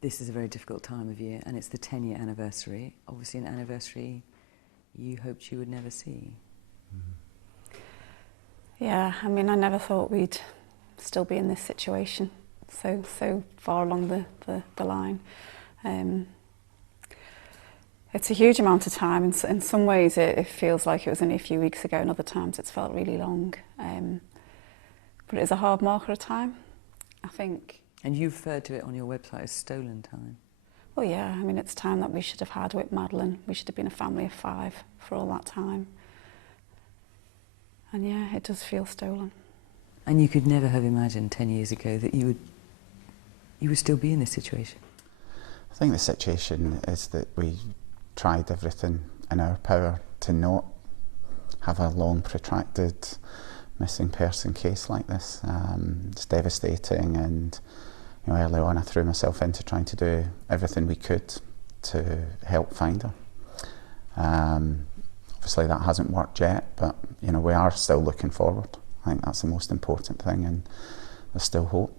This is a very difficult time of year, and it's the 10-year anniversary. Obviously an anniversary you hoped you would never see. Yeah, I mean, I never thought we'd still be in this situation so far along the line. It's a huge amount of time. In some ways it feels like it was only a few weeks ago, and other times it's felt really long. But it's a hard marker of time, I think. And you referred to it on your website as stolen time. Well, yeah, I mean, it's time that we should have had with Madeleine. We should have been a family of 5 for all that time. And yeah, it does feel stolen. And you could never have imagined 10 years ago that you would still be in this situation. I think the situation is that we tried everything in our power to not have a long, protracted missing person case like this. It's devastating, and early on I threw myself into trying to do everything we could to help find her. Obviously that hasn't worked yet, but we are still looking forward. I think that's the most important thing, and there's still hope.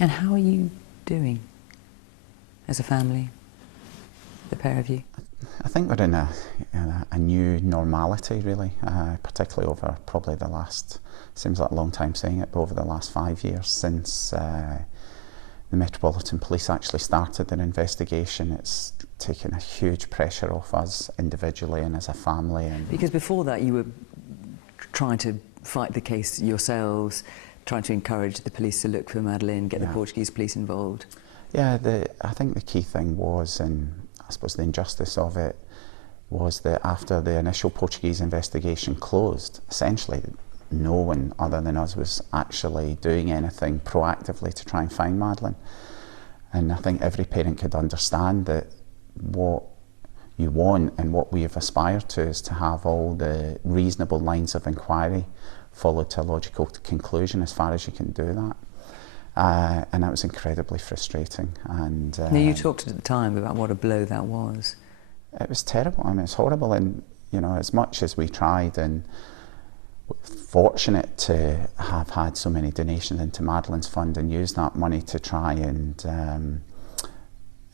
And how are you doing as a family, the pair of you? I think we're in a new normality, really, particularly over probably the last, seems like a long time saying it, but over the last 5 years since the Metropolitan Police actually started their investigation. It's taken a huge pressure off us individually and as a family. Because before that you were trying to fight the case yourselves, trying to encourage the police to look for Madeleine, get the Portuguese police involved. Yeah, I think the key thing was, and I suppose the injustice of it, was that after the initial Portuguese investigation closed, essentially no one other than us was actually doing anything proactively to try and find Madeleine. And I think every parent could understand that what you want and what we have aspired to is to have all the reasonable lines of inquiry followed to a logical conclusion as far as you can do that. And that was incredibly frustrating. And now, you talked at the time about what a blow that was. It was terrible. I mean, it's horrible. And as much as we tried, and fortunate to have had so many donations into Madeleine's fund and use that money to try and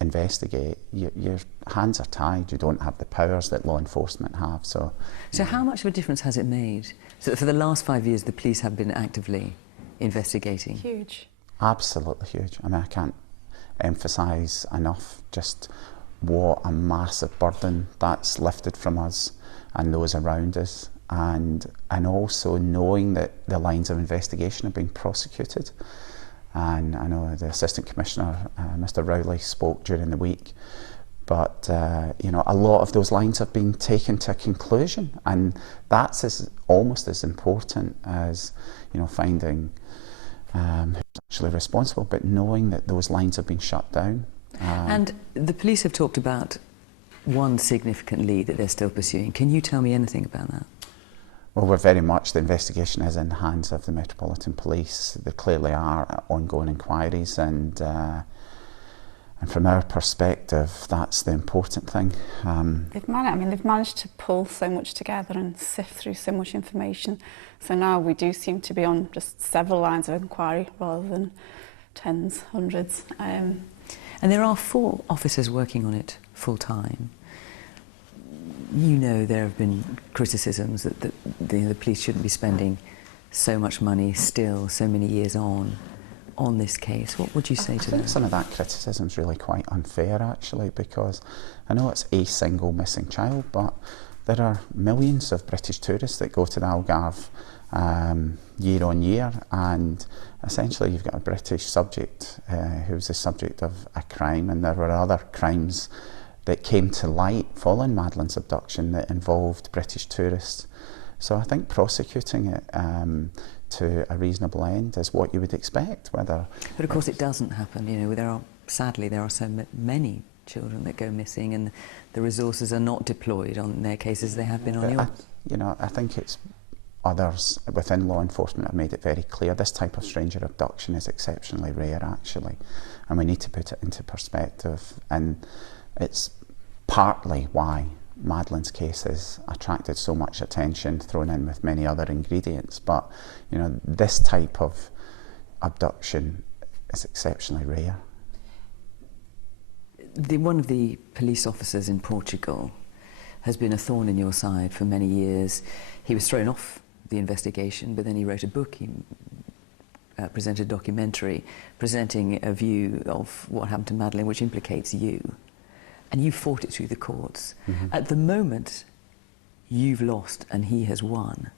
investigate, your hands are tied. You don't have the powers that law enforcement have. So how much of a difference has it made? So for the last 5 years, the police have been actively investigating. Huge. Absolutely huge. I mean, I can't emphasise enough just what a massive burden that's lifted from us and those around us, and also knowing that the lines of investigation are being prosecuted. And I know the Assistant Commissioner, Mr Rowley, spoke during the week, but a lot of those lines have been taken to a conclusion, and that's almost as important as finding who's actually responsible, but knowing that those lines have been shut down. And the police have talked about one significant lead that they're still pursuing. Can you tell me anything about that? Well, we're very much, the investigation is in the hands of the Metropolitan Police. There clearly are ongoing inquiries, and from our perspective, that's the important thing. They've managed to pull so much together and sift through so much information. So now we do seem to be on just several lines of inquiry rather than tens, hundreds. And there are 4 officers working on it full time. There have been criticisms that the police shouldn't be spending so much money still, so many years on this case. What would you say to that? I think some of that criticism is really quite unfair, actually, because I know it's a single missing child, but there are millions of British tourists that go to the Algarve year on year, and essentially you've got a British subject who's the subject of a crime, and there were other crimes that came to light following Madeleine's abduction that involved British tourists. So I think prosecuting it to a reasonable end is what you would expect. But of course it doesn't happen. Sadly there are so many children that go missing, and the resources are not deployed on their cases they have been on yours. I think it's others within law enforcement have made it very clear this type of stranger abduction is exceptionally rare, actually, and we need to put it into perspective. And it's partly why Madeleine's case has attracted so much attention, thrown in with many other ingredients. But this type of abduction is exceptionally rare. One of the police officers in Portugal has been a thorn in your side for many years. He was thrown off the investigation, but then he wrote a book. He presented a documentary presenting a view of what happened to Madeleine, which implicates you. And you fought it through the courts. At the moment, you've lost and he has won.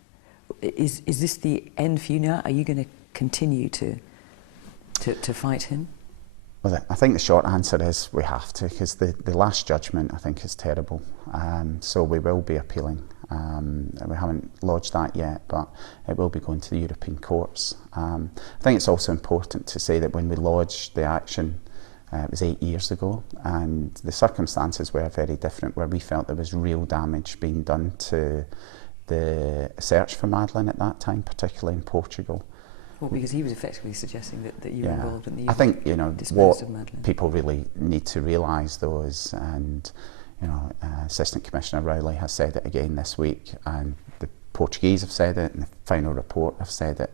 Is this the end for you now? Are you going to continue to fight him? Well, I think the short answer is we have to, because the last judgment, I think, is terrible. So we will be appealing. We haven't lodged that yet, but it will be going to the European courts. I think it's also important to say that when we lodged the action, it was 8 years ago, and the circumstances were very different, where we felt there was real damage being done to the search for Madeleine at that time, particularly in Portugal. Well, because he was effectively suggesting that you were involved in the I think, you know, disposed what of Madeleine. people really need to realise, though, is, and you know, Assistant Commissioner Rowley has said it again this week, and the Portuguese have said it, and the final report have said it,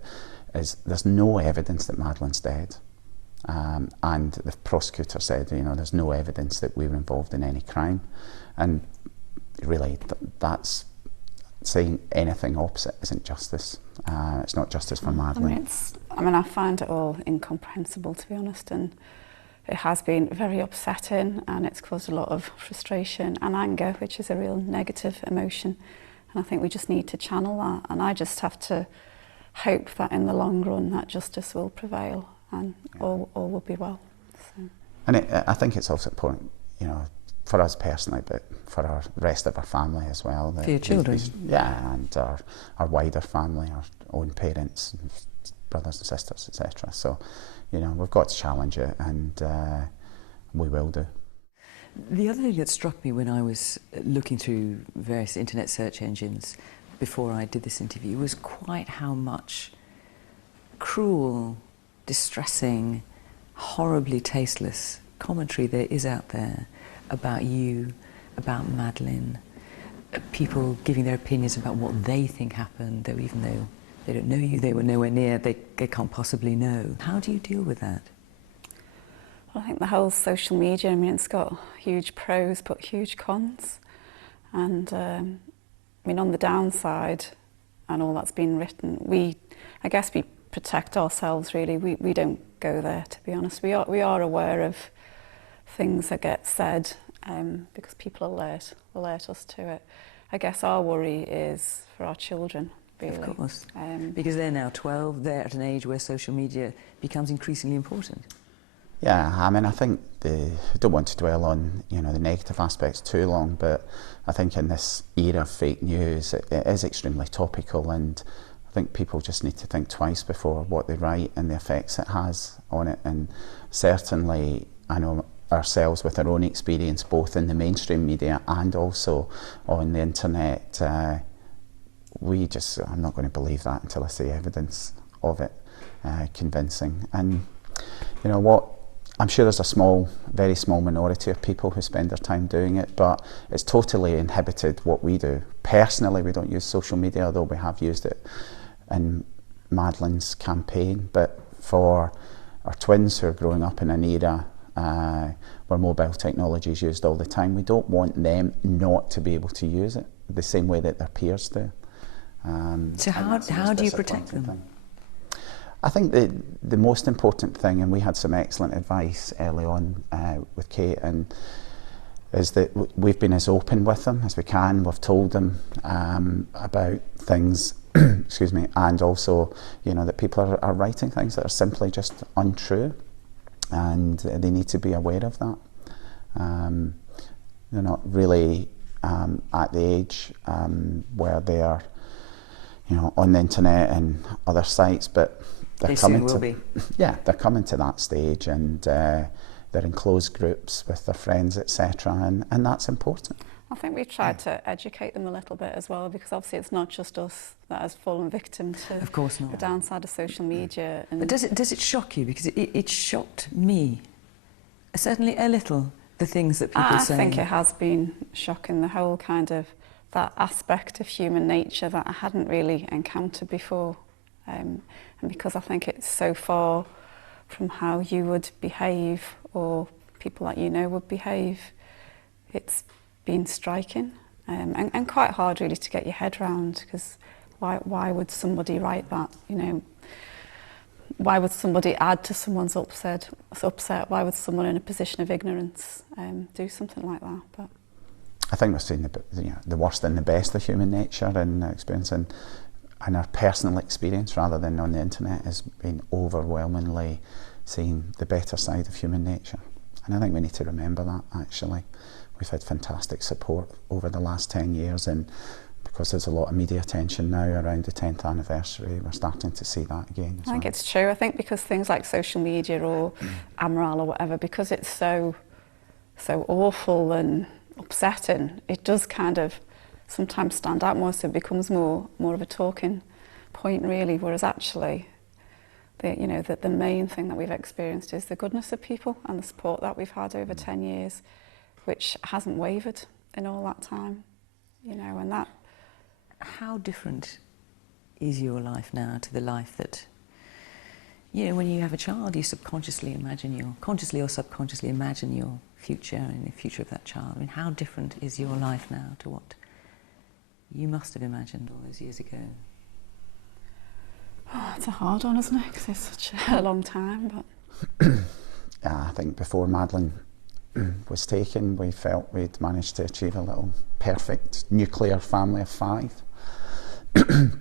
is there's no evidence that Madeleine's dead. And the prosecutor said, you know, there's no evidence that we were involved in any crime. And really, that's saying anything opposite isn't justice. It's not justice for Madeleine. I find it all incomprehensible, to be honest, and it has been very upsetting, and it's caused a lot of frustration and anger, which is a real negative emotion. And I think we just need to channel that, and I just have to hope that in the long run that justice will prevail and all will be well. So. And I think it's also important, you know, for us personally, but for the rest of our family as well. For your children? And our wider family, our own parents, brothers and sisters, etc. So, you know, we've got to challenge it, and we will do. The other thing that struck me when I was looking through various internet search engines before I did this interview was quite how much cruel, distressing, horribly tasteless commentary there is out there about you, about Madeleine, people giving their opinions about what they think happened, though even though they don't know you, they were nowhere near, they can't possibly know. How do you deal with that? Well, I think the whole social media, I mean, it's got huge pros but huge cons. And I mean, on the downside, and all that's been written, I guess we protect ourselves, really. We don't go there, to be honest. We are aware of things that get said because people alert us to it. I guess our worry is for our children, really. Of course, because they're now 12, they're at an age where social media becomes increasingly important. Yeah, I mean, I think I don't want to dwell on, you know, the negative aspects too long, but I think in this era of fake news, it is extremely topical, and I think people just need to think twice before what they write and the effects it has on it. And certainly, I know ourselves with our own experience, both in the mainstream media and also on the internet, I'm not going to believe that until I see evidence of it convincing. And you know what? I'm sure there's a very small minority of people who spend their time doing it, but it's totally inhibited what we do. Personally, we don't use social media, although we have used it in Madeleine's campaign. But for our twins who are growing up in an era where mobile technology is used all the time, we don't want them not to be able to use it the same way that their peers do. So how do you protect them? I think the most important thing, and we had some excellent advice early on with Kate, and is that we've been as open with them as we can. We've told them about things, excuse me, and also, you know, that people are writing things that are simply just untrue, and they need to be aware of that. They're not really at the age where they are, you know, on the internet and other sites, but they're coming to that stage, and they're in closed groups with their friends, etc., and that's important. I think we've tried to educate them a little bit as well, because obviously it's not just us that has fallen victim to of course not. The downside of social media. And but does it shock you? Because it shocked me, certainly a little, the things that people say. I think it has been shocking, the whole kind of that aspect of human nature that I hadn't really encountered before. And because I think it's so far from how you would behave or people that you know would behave. It's been striking and quite hard really to get your head round, because why would somebody write that, you know? Why would somebody add to someone's upset? Why would someone in a position of ignorance do something like that? But I think we're seeing the worst and the best of human nature and experience, and our personal experience rather than on the internet has been overwhelmingly seeing the better side of human nature. And I think we need to remember that, actually. We've had fantastic support over the last 10 years, and because there's a lot of media attention now around the 10th anniversary, we're starting to see that again. I think it's true. I think because things like social media or Amaral or whatever, because it's so awful and upsetting, it does kind of sometimes stand out more, so it becomes more of a talking point really, whereas actually the main thing that we've experienced is the goodness of people and the support that we've had over 10 years, which hasn't wavered in all that time, you know. And that... How different is your life now to the life that, you know, when you have a child, you consciously or subconsciously imagine your future and the future of that child? I mean, how different is your life now to what you must have imagined all those years ago? Oh, it's a hard one, isn't it? Because it's such a long time. But yeah, I think before Madeleine was taken, we felt we'd managed to achieve a little perfect nuclear family of 5. And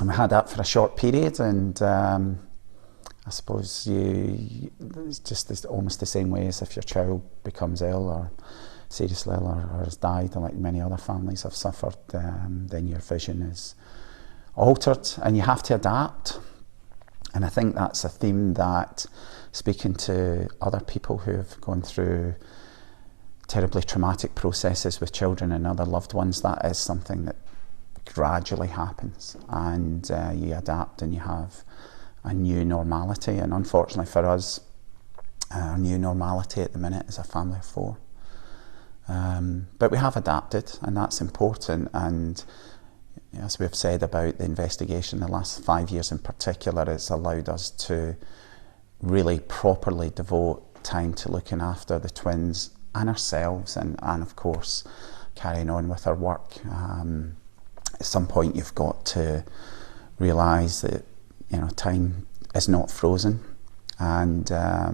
we had that for a short period, and I suppose it's just almost the same way as if your child becomes ill or seriously ill or has died, like many other families have suffered, then your vision is altered and you have to adapt. And I think that's a theme that, speaking to other people who have gone through terribly traumatic processes with children and other loved ones, that is something that gradually happens, and you adapt and you have a new normality. And unfortunately for us, our new normality at the minute is a family of 4. But we have adapted, and that's important. And as we've said about the investigation, the last 5 years in particular, it's allowed us to really properly devote time to looking after the twins and ourselves, and of course carrying on with our work. At some point you've got to realise that, you know, time is not frozen, and I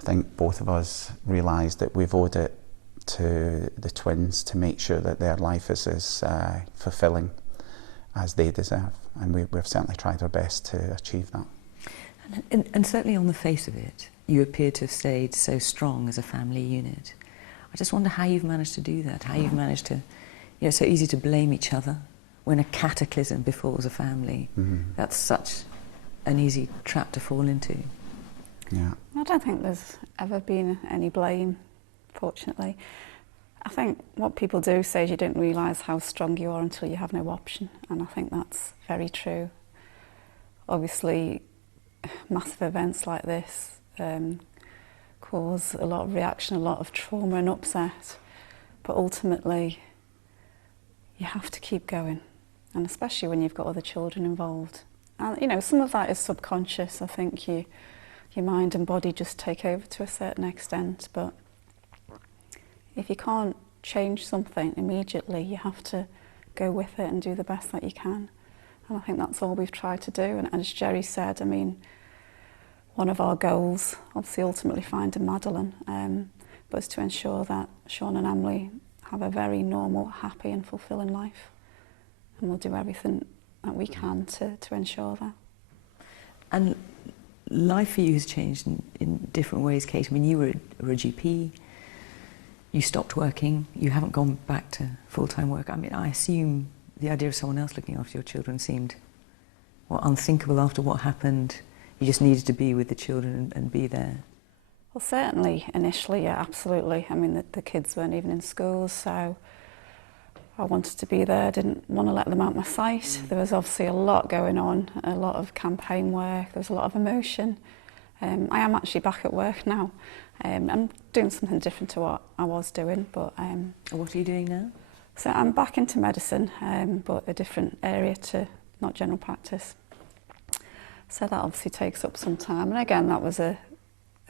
think both of us realised that we've owed it to the twins to make sure that their life is as fulfilling as they deserve, and we've certainly tried our best to achieve that. And certainly on the face of it, you appear to have stayed so strong as a family unit. I just wonder how you've managed to do that, how you've managed to, you know, it's so easy to blame each other when a cataclysm befalls a family. Mm-hmm. That's such an easy trap to fall into. Yeah. I don't think there's ever been any blame, fortunately. I think what people do say is you don't realise how strong you are until you have no option, and I think that's very true. Obviously, massive events like this cause a lot of reaction, a lot of trauma and upset, but ultimately you have to keep going, and especially when you've got other children involved. And you know, some of that is subconscious. I think your mind and body just take over to a certain extent, but if you can't change something immediately, you have to go with it and do the best that you can. And I think that's all we've tried to do. And as Gerry said, I mean, one of our goals, obviously ultimately finding Madeleine, was to ensure that Sean and Emily have a very normal, happy and fulfilling life. And we'll do everything that we can to ensure that. And life for you has changed in different ways, Kate. I mean, you were a GP, you stopped working, you haven't gone back to full-time work. I mean, I assume the idea of someone else looking after your children seemed, well, unthinkable after what happened. You just needed to be with the children and be there. Well, certainly, initially, yeah, absolutely. I mean, the kids weren't even in school, so I wanted to be there, didn't want to let them out my sight. There was obviously a lot going on, a lot of campaign work, there was a lot of emotion. I am actually back at work now. I'm doing something different to what I was doing, but... What are you doing now? So I'm back into medicine, but a different area to not general practice. So that obviously takes up some time. And again, that was a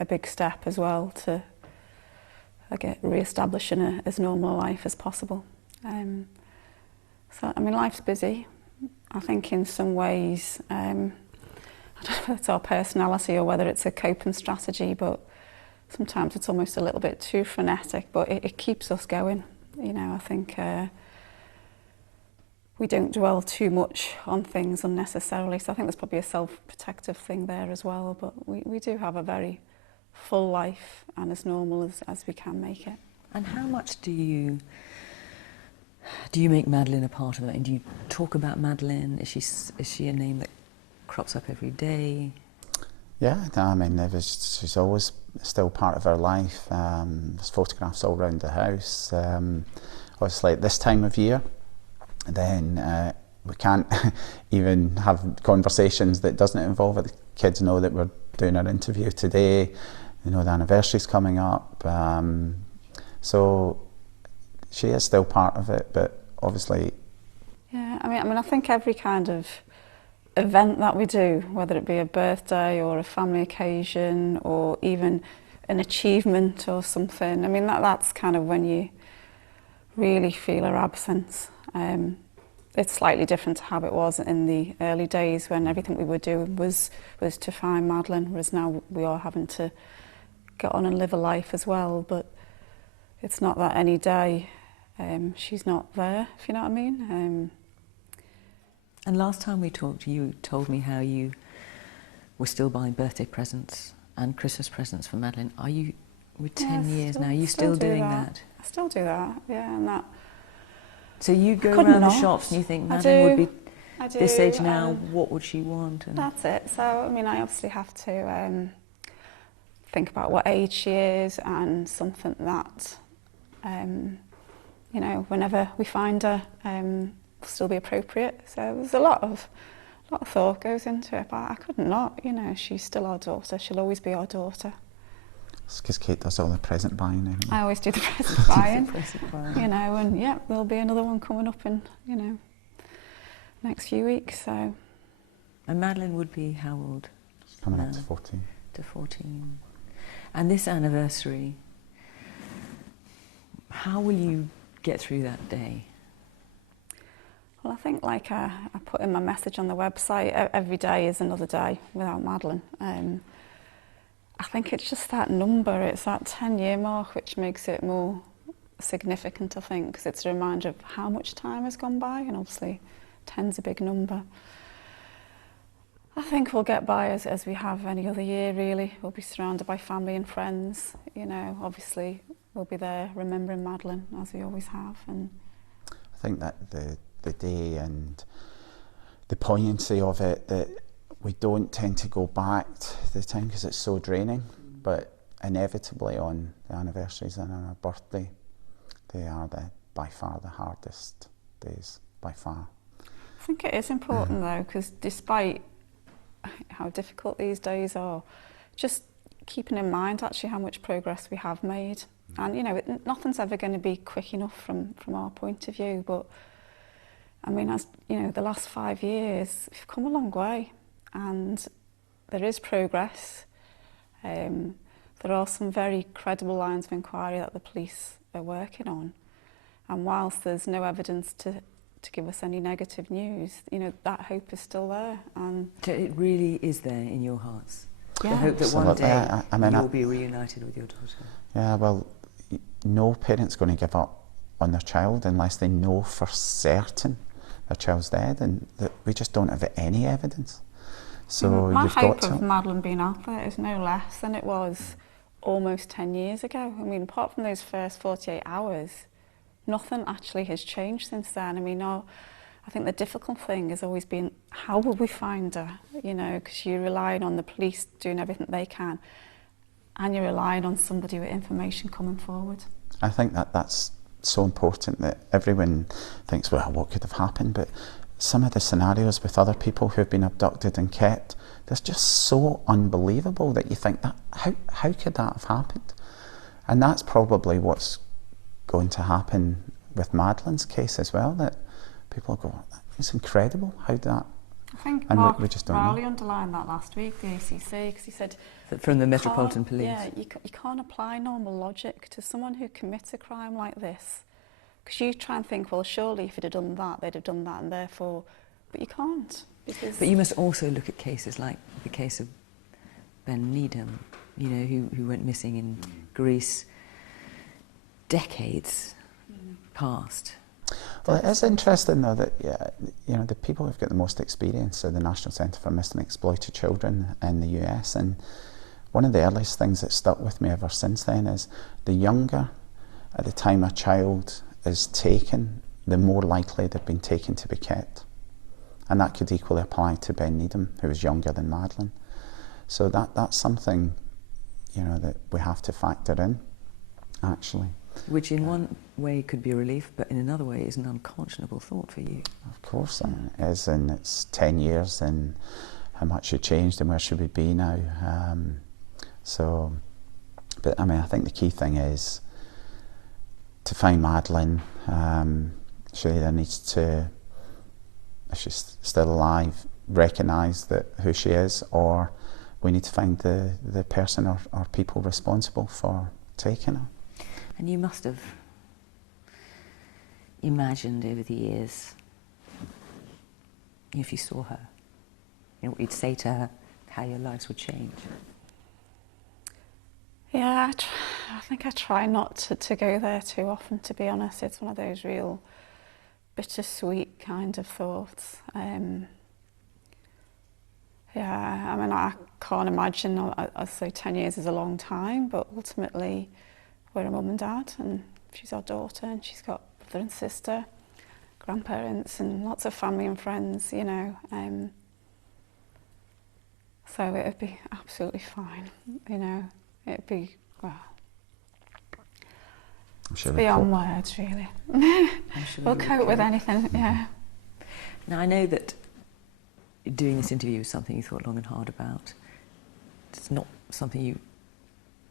big step as well, to get re-establishing as normal life as possible. So, I mean, life's busy. I think in some ways, I don't know if it's our personality or whether it's a coping strategy, but sometimes it's almost a little bit too frenetic, but it keeps us going. You know, I think we don't dwell too much on things unnecessarily, so I think there's probably a self-protective thing there as well, but we do have a very full life and as normal as we can make it. And how much do you make Madeleine a part of it? And do you talk about Madeleine? Is she a name that crops up every day? Yeah, no, I mean, she's always still part of our life. There's photographs all around the house. Obviously, at this time of year, then we can't even have conversations that doesn't involve it. The kids know that we're doing our interview today. You know, the anniversary's coming up. So she is still part of it, but obviously... Yeah, I mean, I think every kind of event that we do, whether it be a birthday or a family occasion or even an achievement or something, I mean, that's kind of when you really feel her absence. It's slightly different to how it was in the early days when everything we were doing was to find Madeleine, whereas now we are having to get on and live a life as well, but it's not that any day she's not there, if you know what I mean. And last time we talked, you told me how you were still buying birthday presents and Christmas presents for Madeleine. Are you, with 10 years now, are you still doing that? I still do that, yeah, and that... So you go around the shops and you think Madeleine would be this age now, what would she want? And that's it. So, I mean, I obviously have to think about what age she is and something that, you know, whenever we find her, will still be appropriate. So there's a lot of thought goes into it, but I couldn't not, you know, she's still our daughter. She'll always be our daughter. It's because Kate does all the present buying anyway. I always do the present buying, you know, and yeah, there'll be another one coming up in, you know, next few weeks, so. And Madeleine would be how old? Coming up to 14. To 14. And this anniversary, how will you get through that day? Well, I think, like I put in my message on the website, every day is another day without Madeleine. I think it's just that number, it's that 10-year mark which makes it more significant, I think, because it's a reminder of how much time has gone by, and obviously 10's a big number. I think we'll get by as we have any other year, really. We'll be surrounded by family and friends, you know, obviously we'll be there remembering Madeleine, as we always have. And I think that the day and the poignancy of it, that we don't tend to go back to the time because it's so draining, but inevitably on the anniversaries and on our birthday, they are by far the hardest days, by far. I think it is important though, because despite how difficult these days are, just keeping in mind actually how much progress we have made. And you know, nothing's ever going to be quick enough from our point of view, but I mean, as you know, the last 5 years, we've come a long way. And there is progress. There are some very credible lines of inquiry that the police are working on. And whilst there's no evidence to give us any negative news, you know, that hope is still there. And it really is there in your hearts? Yeah. The hope that Absolutely. one day you'll be reunited with your daughter? Yeah, well, no parent's going to give up on their child unless they know for certain their child's dead, and that we just don't have any evidence. So my you've hope got to... of Madeleine being out there is no less than it was almost 10 years ago. I mean, apart from those first 48 hours, nothing actually has changed since then. I mean, I think the difficult thing has always been, how will we find her? You know, because you're relying on the police doing everything they can, and you're relying on somebody with information coming forward. I think that's so important, that everyone thinks, well, what could have happened? But some of the scenarios with other people who've been abducted and kept, they're just so unbelievable that you think, that how could that have happened? And that's probably what's going to happen with Madeleine's case as well, that people go, it's incredible how that I think And Mark we just don't Rowley know. underlined that last week, the ACC, because he said... From the Metropolitan Police? Yeah, you can't apply normal logic to someone who commits a crime like this. Because you try and think, well, surely if it had done that, they'd have done that, and therefore... But you can't, because... But you must also look at cases like the case of Ben Needham, you know, who went missing in Greece decades past. Well, it is interesting though that you know, the people who've got the most experience are the National Centre for Missing and Exploited Children in the US, and one of the earliest things that stuck with me ever since then is the younger at the time a child is taken, the more likely they've been taken to be kept. And that could equally apply to Ben Needham, who was younger than Madeleine. So that's something, you know, that we have to factor in, actually. Which in one way could be a relief, but in another way is an unconscionable thought for you. Of course it is, and it's 10 years and how much it changed and where should we be now. But I mean, I think the key thing is to find Madeleine. She either needs to, if she's still alive, recognise that who she is, or we need to find the person or people responsible for taking her. And you must have imagined over the years, if you saw her, you know, what you'd say to her, how your lives would change. Yeah, I think I try not to go there too often, to be honest. It's one of those real bittersweet kind of thoughts. Yeah, I mean, I can't imagine, I'd say 10 years is a long time, but ultimately we're a mum and dad, and she's our daughter, and she's got brother and sister, grandparents, and lots of family and friends, you know. So it'd be absolutely fine, you know. It'd be, well, I'm sure it's beyond words, really. Sure we'll cope with anything, yeah. Now, I know that doing this interview is something you thought long and hard about. It's not something you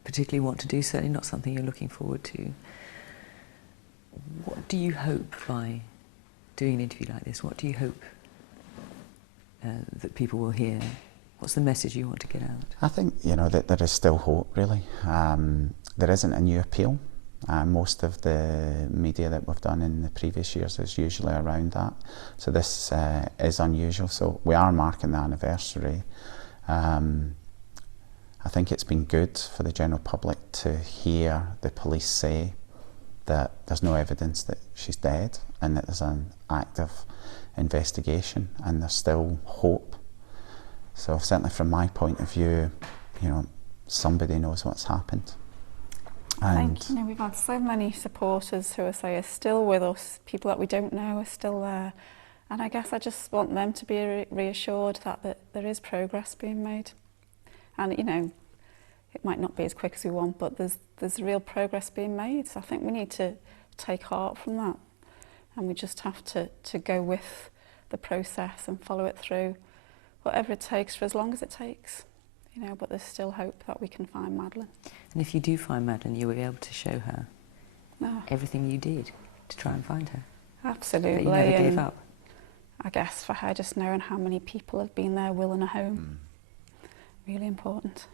particularly want to do, certainly not something you're looking forward to. What do you hope by doing an interview like this? What do you hope that people will hear? What's the message you want to get out? I think, you know, that there is still hope, really. There isn't a new appeal. Most of the media that we've done in the previous years is usually around that. So this is unusual. So we are marking the anniversary. I think it's been good for the general public to hear the police say that there's no evidence that she's dead and that there's an active investigation and there's still hope. So certainly from my point of view, you know, somebody knows what's happened. I think, you know, we've had so many supporters who are still with us, people that we don't know are still there. And I guess I just want them to be reassured that there is progress being made. And, you know, it might not be as quick as we want, but there's real progress being made. So I think we need to take heart from that. And we just have to go with the process and follow it through, whatever it takes for as long as it takes. You know, but there's still hope that we can find Madeleine. And if you do find Madeleine, you will be able to show her everything you did to try and find her. Absolutely. That you never gave up. I guess for her, just knowing how many people have been there willing a home, really important.